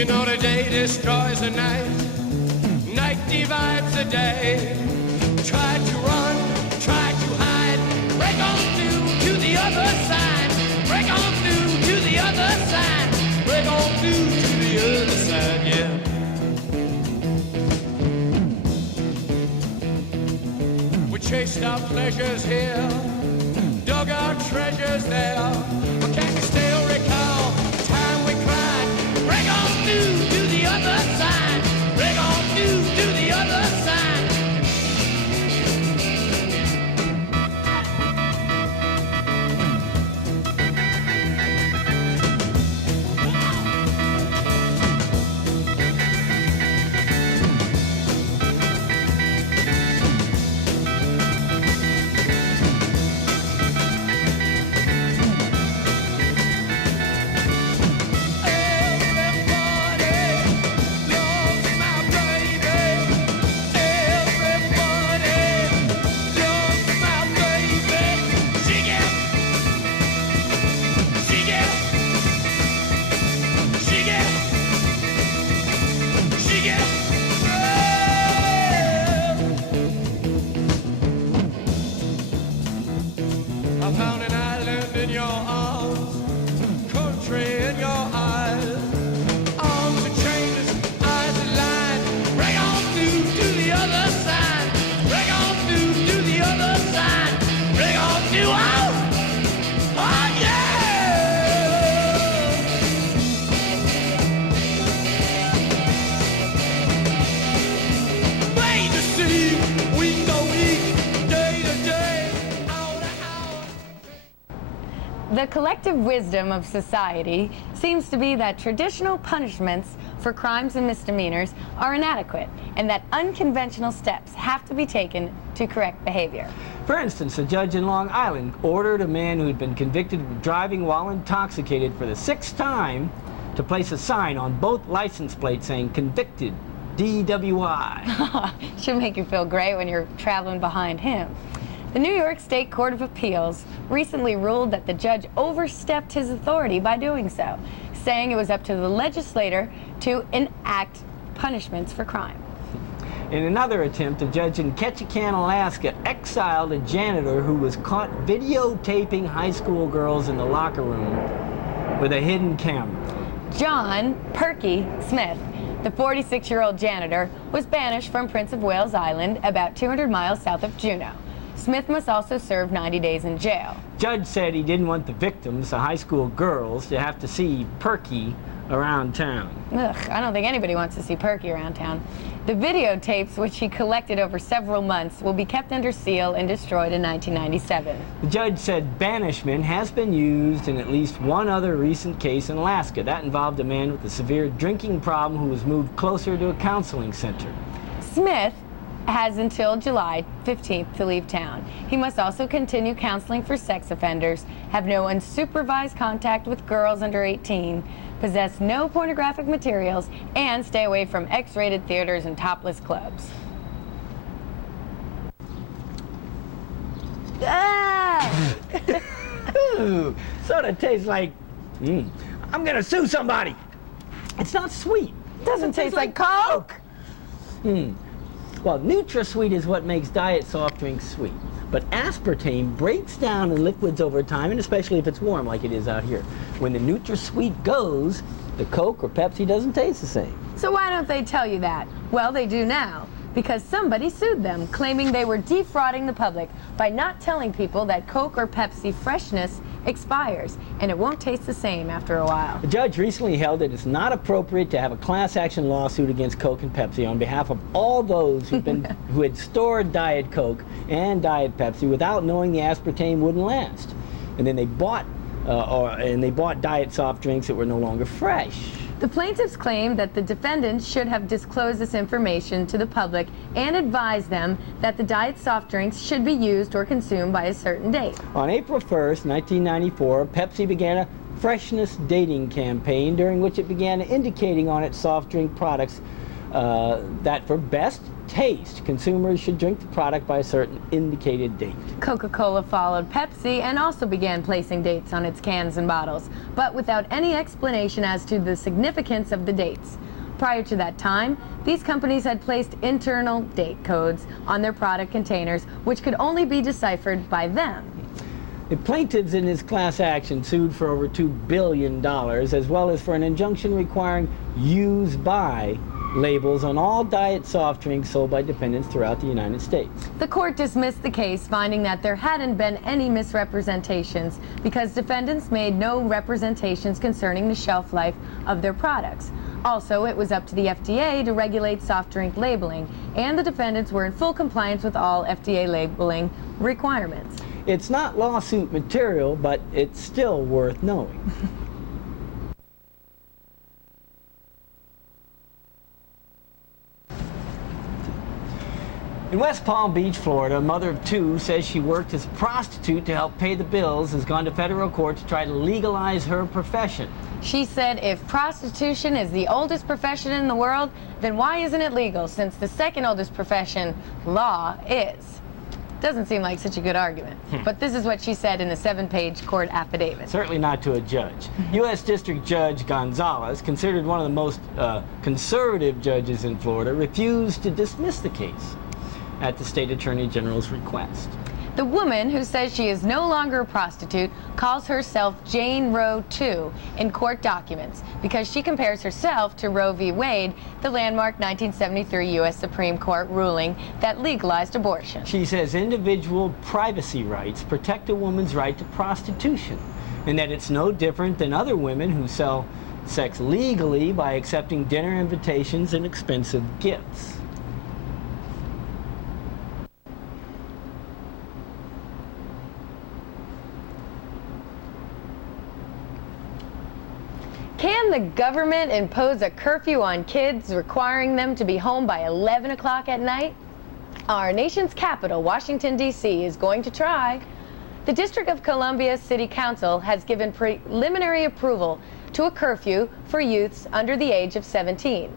You know the day destroys the night, night divides the day. Try to run, try to hide, break on through to the other side. Break on through to the other side. Break on through to the other side, yeah. We chased our pleasures here, dug our treasures there. But can you still recall the time we cried? Break on through to the other side. Break on through to the other side. I found an island in your arms, country in your eyes. Arms are changes, eyes are lined. Break on through to the other side. Break on through to the other side. Break on through, oh! Oh, yeah! Bay to sea, week to week, day to day. The collective wisdom of society seems to be that traditional punishments for crimes and misdemeanors are inadequate, and that unconventional steps have to be taken to correct behavior. For instance, a judge in Long Island ordered a man who had been convicted of driving while intoxicated for the 6th time to place a sign on both license plates saying "Convicted, DWI." Should make you feel great when you're traveling behind him. The New York State Court of Appeals recently ruled that the judge overstepped his authority by doing so, saying it was up to the legislator to enact punishments for crime. In another attempt, a judge in Ketchikan, Alaska, exiled a janitor who was caught videotaping high school girls in the locker room with a hidden camera. John Perky Smith, the 46-year-old janitor, was banished from Prince of Wales Island, about 200 miles south of Juneau. Smith must also serve 90 days in jail. Judge said he didn't want the victims, the high school girls, to have to see Perky around town. Ugh, I don't think anybody wants to see Perky around town. The videotapes, which he collected over several months, will be kept under seal and destroyed in 1997. The judge said banishment has been used in at least one other recent case in Alaska. That involved a man with a severe drinking problem who was moved closer to a counseling center. Smith has until July 15th to leave town. He must also continue counseling for sex offenders, have no unsupervised contact with girls under 18, possess no pornographic materials, and stay away from X-rated theaters and topless clubs. Ah! Ooh, soda tastes like, I'm gonna sue somebody. It's not sweet. It doesn't taste like Coke. Well, NutraSweet is what makes diet soft drinks sweet. But aspartame breaks down in liquids over time, and especially if it's warm like it is out here. When the NutraSweet goes, the Coke or Pepsi doesn't taste the same. So why don't they tell you that? Well, they do now, because somebody sued them, claiming they were defrauding the public by not telling people that Coke or Pepsi freshness expires, and it won't taste the same after a while. The judge recently held that it's not appropriate to have a class action lawsuit against Coke and Pepsi on behalf of all those who had stored Diet Coke and Diet Pepsi without knowing the aspartame wouldn't last. And then they bought diet soft drinks that were no longer fresh. The plaintiffs claim that the defendants should have disclosed this information to the public and advised them that the diet soft drinks should be used or consumed by a certain date. On April 1st, 1994, Pepsi began a freshness dating campaign during which it began indicating on its soft drink products that for best taste, consumers should drink the product by a certain indicated date. Coca-Cola followed Pepsi and also began placing dates on its cans and bottles, but without any explanation as to the significance of the dates. Prior to that time, these companies had placed internal date codes on their product containers, which could only be deciphered by them. The plaintiffs in this class action sued for over $2 billion, as well as for an injunction requiring use by labels on all diet soft drinks sold by defendants throughout the United States. The court dismissed the case, finding that there hadn't been any misrepresentations because defendants made no representations concerning the shelf life of their products. Also, it was up to the FDA to regulate soft drink labeling, and the defendants were in full compliance with all FDA labeling requirements. It's not lawsuit material, but it's still worth knowing. In West Palm Beach, Florida, a mother of two says she worked as a prostitute to help pay the bills, has gone to federal court to try to legalize her profession. She said if prostitution is the oldest profession in the world, then why isn't it legal, since the second oldest profession, law, is? Doesn't seem like such a good argument. But this is what she said in a 7-page court affidavit. Certainly not to a judge. U.S. District Judge Gonzalez, considered one of the most conservative judges in Florida, refused to dismiss the case at the state attorney general's request. The woman, who says she is no longer a prostitute, calls herself Jane Roe 2 in court documents because she compares herself to Roe v. Wade, the landmark 1973 U.S. Supreme Court ruling that legalized abortion. She says individual privacy rights protect a woman's right to prostitution, and that it's no different than other women who sell sex legally by accepting dinner invitations and expensive gifts. Can the government impose a curfew on kids, requiring them to be home by 11 o'clock at night? Our nation's capital, Washington, D.C., is going to try. The District of Columbia City Council has given preliminary approval to a curfew for youths under the age of 17.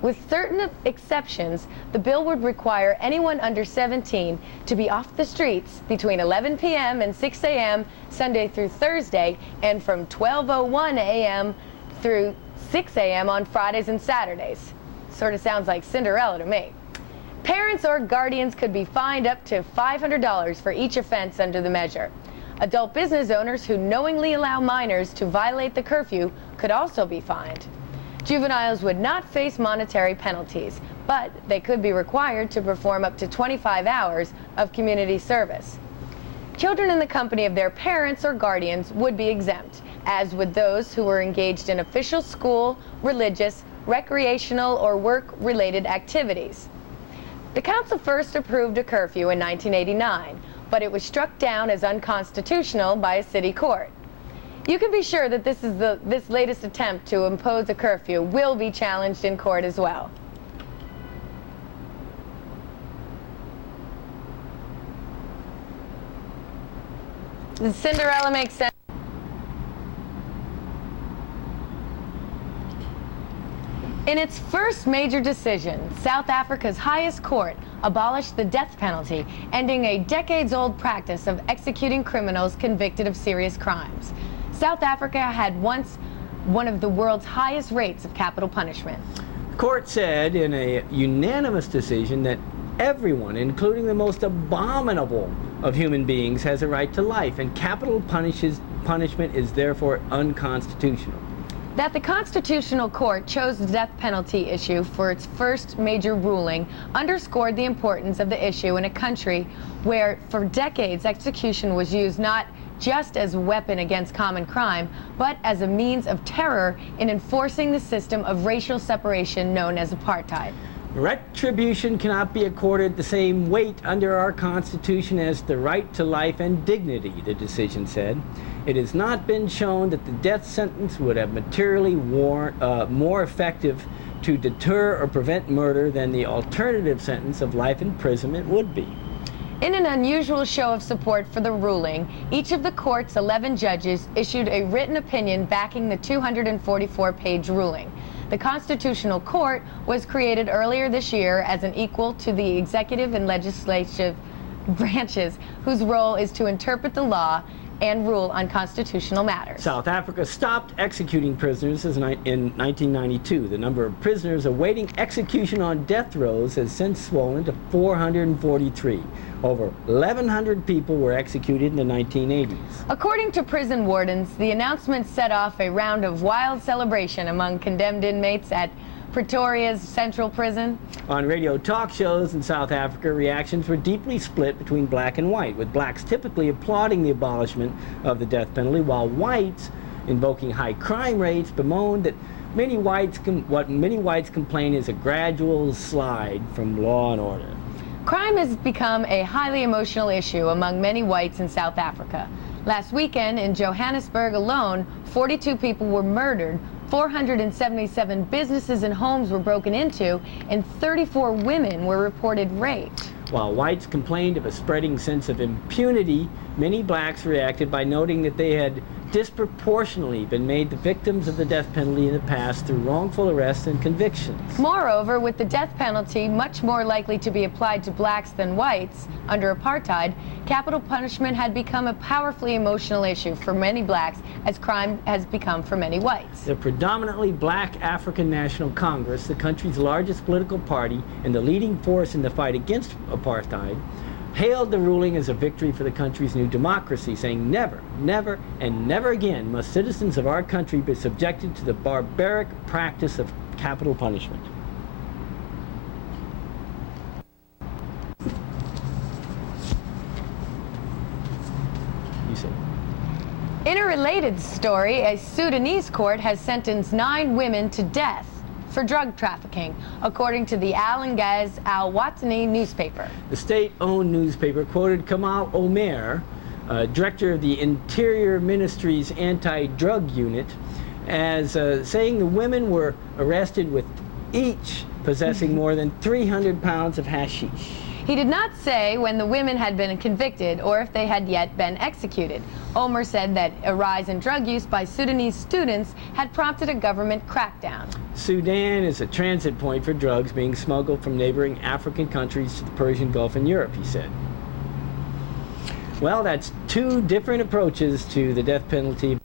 With certain exceptions, the bill would require anyone under 17 to be off the streets between 11 p.m. and 6 a.m. Sunday through Thursday, and from 12:01 a.m. through 6 a.m. on Fridays and Saturdays. Sort of sounds like Cinderella to me. Parents or guardians could be fined up to $500 for each offense under the measure. Adult business owners who knowingly allow minors to violate the curfew could also be fined. Juveniles would not face monetary penalties, but they could be required to perform up to 25 hours of community service. Children in the company of their parents or guardians would be exempt, as would those who were engaged in official school, religious, recreational, or work-related activities. The council first approved a curfew in 1989, but it was struck down as unconstitutional by a city court. You can be sure that this latest attempt to impose a curfew will be challenged in court as well. Does Cinderella make sense? In its first major decision, South Africa's highest court abolished the death penalty, ending a decades-old practice of executing criminals convicted of serious crimes. South Africa had once one of the world's highest rates of capital punishment. The court said in a unanimous decision that everyone, including the most abominable of human beings, has a right to life, and capital punishment is therefore unconstitutional. That the Constitutional Court chose the death penalty issue for its first major ruling underscored the importance of the issue in a country where, for decades, execution was used not just as a weapon against common crime, but as a means of terror in enforcing the system of racial separation known as apartheid. Retribution cannot be accorded the same weight under our Constitution as the right to life and dignity, the decision said. It has not been shown that the death sentence would have materially more effective to deter or prevent murder than the alternative sentence of life imprisonment would be. In an unusual show of support for the ruling, each of the court's 11 judges issued a written opinion backing the 244-page ruling. The Constitutional Court was created earlier this year as an equal to the executive and legislative branches, whose role is to interpret the law and rule on constitutional matters. South Africa stopped executing prisoners in 1992. The number of prisoners awaiting execution on death rows has since swollen to 443. Over 1,100 people were executed in the 1980s. According to prison wardens, the announcement set off a round of wild celebration among condemned inmates at Pretoria's Central Prison. On radio talk shows in South Africa, reactions were deeply split between black and white, with blacks typically applauding the abolishment of the death penalty, while whites, invoking high crime rates, bemoaned that what many whites complain is a gradual slide from law and order. Crime has become a highly emotional issue among many whites in South Africa. Last weekend in Johannesburg alone, 42 people were murdered, 477 businesses and homes were broken into, and 34 women were reported raped. While whites complained of a spreading sense of impunity, many blacks reacted by noting that they had disproportionately been made the victims of the death penalty in the past through wrongful arrests and convictions. Moreover, with the death penalty much more likely to be applied to blacks than whites under apartheid, capital punishment had become a powerfully emotional issue for many blacks, as crime has become for many whites. The predominantly black African National Congress, the country's largest political party and the leading force in the fight against apartheid, hailed the ruling as a victory for the country's new democracy, saying never, never, and never again must citizens of our country be subjected to the barbaric practice of capital punishment. You say. In a related story, a Sudanese court has sentenced 9 women to death for drug trafficking, according to the Al Angaz Al Watani newspaper. The state-owned newspaper quoted Kamal Omer, director of the Interior Ministry's anti-drug unit, as saying the women were arrested with each possessing more than 300 pounds of hashish. He did not say when the women had been convicted or if they had yet been executed. Omer said that a rise in drug use by Sudanese students had prompted a government crackdown. Sudan is a transit point for drugs being smuggled from neighboring African countries to the Persian Gulf and Europe, he said. Well, that's 2 different approaches to the death penalty